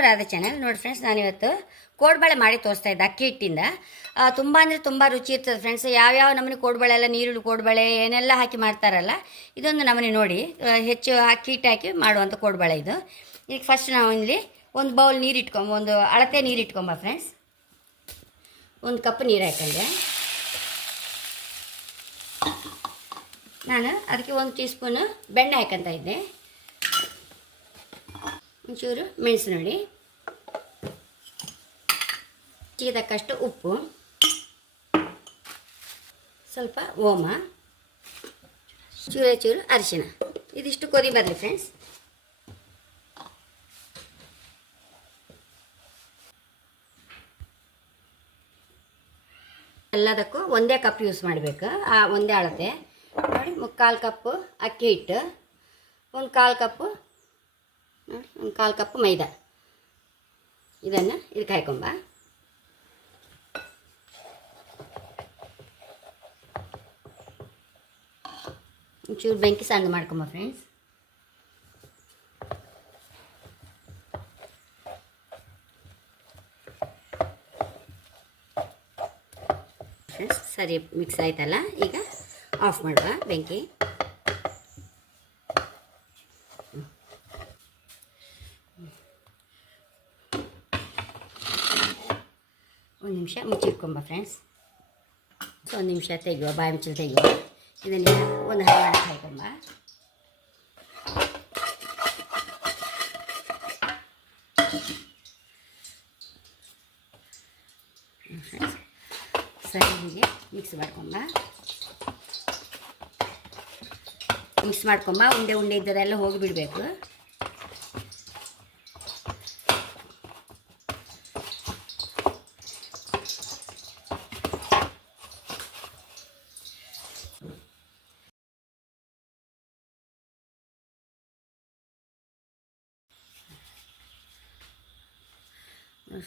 To Radha channel ನೋಡಿ friends ನಾನಿವತ್ತು ಕೋಡ್ಬಳೆ ಮಾಡಿ ತೋರಿಸ್ತಾ ಇದ್ದೆ, ಅಕ್ಕಿ ಹಿಟ್ಟಿಂದ. ತುಂಬ ಅಂದರೆ ತುಂಬ ರುಚಿ ಇರ್ತದೆ ಫ್ರೆಂಡ್ಸ್ ಯಾವ್ಯಾವ ನಮೂನಿ ಕೋಡ್ಬಳೆ ಎಲ್ಲ, ನೀರುಳ್ಳಿ ಕೋಡ್ಬಳೆ ಏನೆಲ್ಲ ಹಾಕಿ ಮಾಡ್ತಾರಲ್ಲ, ಇದೊಂದು ನಮೂನಿ ನೋಡಿ. ಹೆಚ್ಚು ಅಕ್ಕಿ ಹಿಟ್ಟು ಹಾಕಿ ಮಾಡುವಂಥ ಕೋಡ್ಬಳೆ ಇದು. ಈಗ ಫಸ್ಟ್ ನಾವು ಇಲ್ಲಿ ಒಂದು ಬೌಲ್ ನೀರು ಇಟ್ಕೊಂಬ ಒಂದು ಅಳತೆ ನೀರು ಇಟ್ಕೊಂಬ ಫ್ರೆಂಡ್ಸ್ ಒಂದು ಕಪ್ ನೀರು ಹಾಕೊಂಡೆ. ನಾನು ಅದಕ್ಕೆ ಒಂದು ಟೀ ಸ್ಪೂನು ಬೆಣ್ಣೆ ಹಾಕಂತ ಇದ್ದೆ. ಒಂಚೂರು ಮೆಣಸು ನೋಡಿ. ಟೀ ಉಪ್ಪು. ಸ್ವಲ್ಪ ಓಮ. ಚೂರು ಚೂರು ಅರಿಶಿನ ಇದಿಷ್ಟು ಕೊದಿ ಬರಲಿ ಫ್ರೆಂಡ್ಸ್. ಎಲ್ಲದಕ್ಕೂ ಒಂದೇ ಕಪ್ ಯೂಸ್ ಮಾಡಬೇಕು. ಆ ಒಂದೇ ಅಳತೆ. ನೋಡಿ, ಮುಕ್ಕಾಲು ಕಪ್ಪು ಅಕ್ಕಿ ಹಿಟ್ಟು. ಒಂದು ಕಾಲು ಕಪ್ಪು ಒಂದು ಕಾಲು ಕಪ್ ಮೈದಾ. ಇದನ್ನು ಇದಕ್ಕೆ ಹಾಕೊಂಬ ಒಂಚೂರು ಬೆಂಕಿ ಸಣ್ಣ ಮಾಡ್ಕೊಂಬ ಫ್ರೆಂಡ್ಸ್ ಸರಿ ಮಿಕ್ಸ್ ಆಯ್ತಲ್ಲ? ಈಗ ಆಫ್ ಮಾಡುವ ಬೆಂಕಿ. ಒಂದು ನಿಮಿಷ ಮುಚ್ಚಿಟ್ಕೊಂಬ ಫ್ರೆಂಡ್ಸ್ ಸೊ ಒಂದು ನಿಮಿಷ ತೆಗೆಯುವ ಬಾಯಿ ಮುಚ್ಚಲು ತೆಗೆಯುವ ಇದನ್ನ ಒಂದು ಹಣ ಹಾಕೊಂಬ ಸರಿ, ಹೀಗೆ ಮಿಕ್ಸ್ ಮಾಡ್ಕೊಂಬ. ಮಿಕ್ಸ್ ಮಾಡ್ಕೊಂಬ, ಉಂಡೆ ಉಂಡೆ ಇದ್ದದೆಲ್ಲ ಹೋಗಿ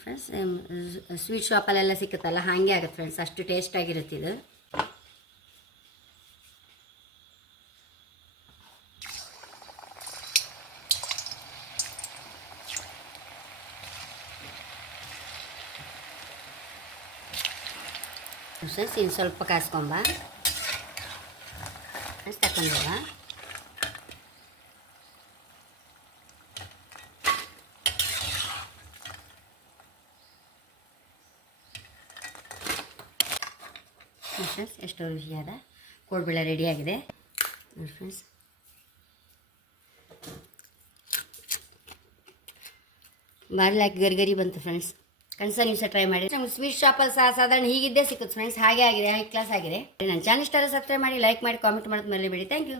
ಫ್ರೆಂಡ್ಸ್ ಸ್ವೀಟ್ ಶಾಪಲ್ಲೆಲ್ಲ ಸಿಕ್ಕುತ್ತಲ್ಲ, ಹಾಗೆ ಆಗುತ್ತೆ ಫ್ರೆಂಡ್ಸ್ ಅಷ್ಟು ಟೇಸ್ಟಾಗಿರುತ್ತೆ ಇದು. ಫ್ರೆಂಡ್ಸ್ ಇನ್ನು ಸ್ವಲ್ಪ ಕಾಸ್ಕೊಂಬ. ಫ್ರೆಂಡ್ಸ್ ತಗೊಂಡೋಗ ಫ್ರೆಂಡ್ಸ್ ಎಷ್ಟು ರುಚಿಯಾದ ರೆಡಿ ರೆಡಿಯಾಗಿದೆ ನೋಡಿ ಫ್ರೆಂಡ್ಸ್ ಹಾಕಿ ಗರಿ ಗರಿ ಬಂತು ಫ್ರೆಂಡ್ಸ್ ಕನ್ಸ ನೀವು ಸಹ ಟ್ರೈ ಮಾಡಿ. ನಮ್ಗೆ ಸ್ವೀಟ್ ಶಾಪಲ್ಲಿ ಸಹ ಸಾಧಾರಣ ಹೀಗಿದ್ದೇ ಸಿಕ್ಕುತ್ತೆ ಫ್ರೆಂಡ್ಸ್ ಹಾಗೆ ಆಗಿದೆ ಹೈ ಕ್ಲಾಸ್ ಆಗಿದೆ. ನನ್ನ ಚಾನಲ್ ಸ್ಟಾರ ಸಬ್ಸ್ಕ್ರೈಬ್ ಮಾಡಿ ಲೈಕ್ ಮಾಡಿ ಕಾಮೆಂಟ್ ಮಾಡೋದು ಮೇಲೆ ಬಿಡಿ ಥ್ಯಾಂಕ್ ಯು